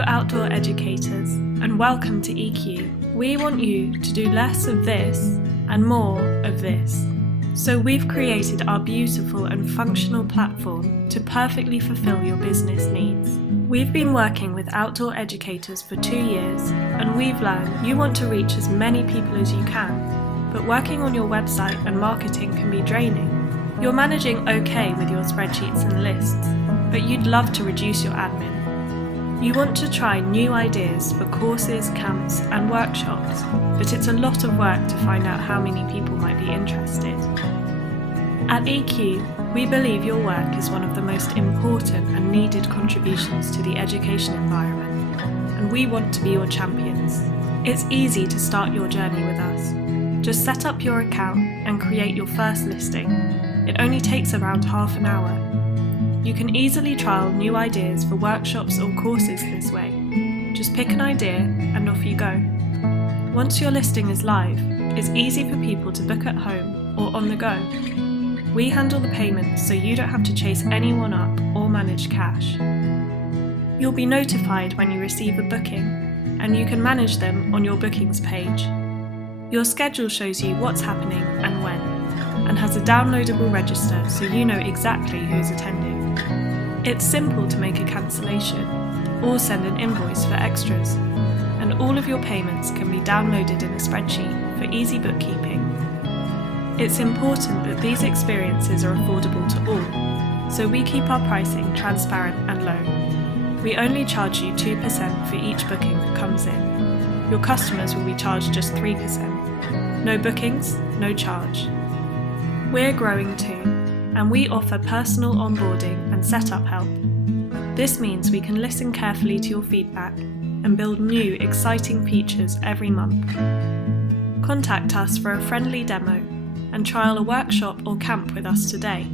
Hello outdoor educators, and welcome to Eequ. We want you to do less of this and more of this. So we've created our beautiful and functional platform to perfectly fulfill your business needs. We've been working with outdoor educators for 2 years, and we've learned you want to reach as many people as you can, but working on your website and marketing can be draining. You're managing okay with your spreadsheets and lists, but you'd love to reduce your admin. You want to try new ideas for courses, camps and workshops, but it's a lot of work to find out how many people might be interested. At Eequ, we believe your work is one of the most important and needed contributions to the education environment, and we want to be your champions. It's easy to start your journey with us. Just set up your account and create your first listing. It only takes around half an hour. You can easily trial new ideas for workshops or courses this way. Just pick an idea and off you go. Once your listing is live, it's easy for people to book at home or on the go. We handle the payments so you don't have to chase anyone up or manage cash. You'll be notified when you receive a booking, and you can manage them on your bookings page. Your schedule shows you what's happening and when, and has a downloadable register so you know exactly who's attending. It's simple to make a cancellation or send an invoice for extras, and all of your payments can be downloaded in a spreadsheet for easy bookkeeping. It's important that these experiences are affordable to all, so we keep our pricing transparent and low. We only charge you 2% for each booking that comes in. Your customers will be charged just 3%. No bookings, no charge. We're growing too, and we offer personal onboarding and setup help. This means we can listen carefully to your feedback and build new, exciting features every month. Contact us for a friendly demo and trial a workshop or camp with us today.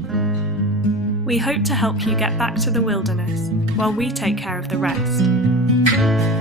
We hope to help you get back to the wilderness while we take care of the rest.